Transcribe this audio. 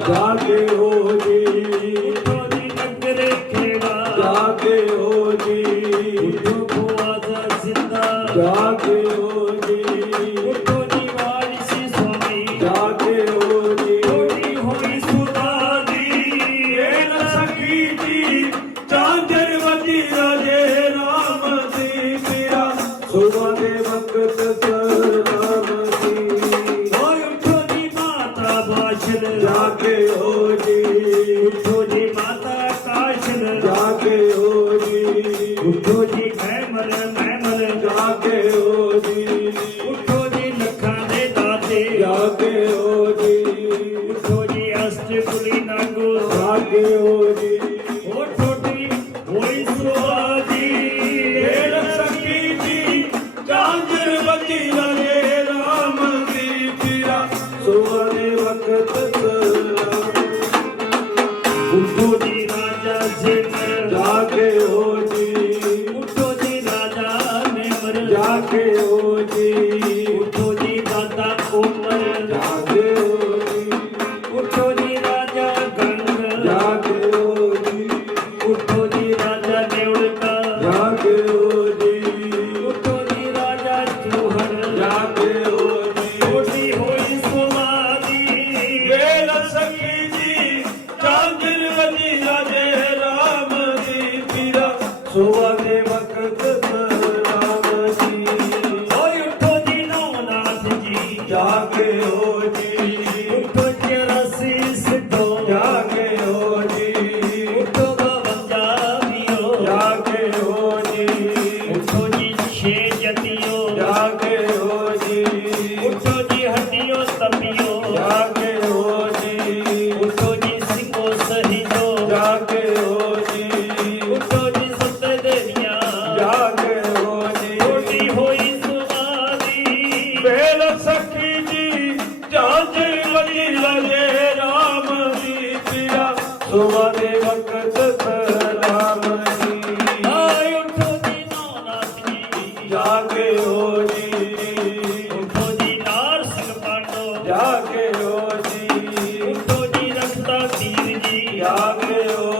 ਜਾਗੇ ਹੋ ਜੀ ਉਠੋ ਜੀ ਨਗਰੇ ਖੇੜਾ ਜਾਗੇ ਹੋ ਜੀ خذ ઓ જી ਹਰੀ ਲਗੇ ਰਾਮ ਦੀਤਿਆ ਸੁਮਨੇ ਵਕਤ ਸਲਾਮ ਜੀ ਆਇ ਉਠ ਦਿਨੋ ਨਾਸੀ ਜਾਗੇ ਹੋ ਜੀ। ਉਠੋ ਜੀ ਨਾਰ ਸਿੰਘ ਪਾਂਡੋ ਜਾਗੇ ਹੋ ਜੀ। ਉਠੋ ਜੀ ਰਖਤਾ ਤੀਰ ਜੀ। ਜਾਗੇ ਹੋ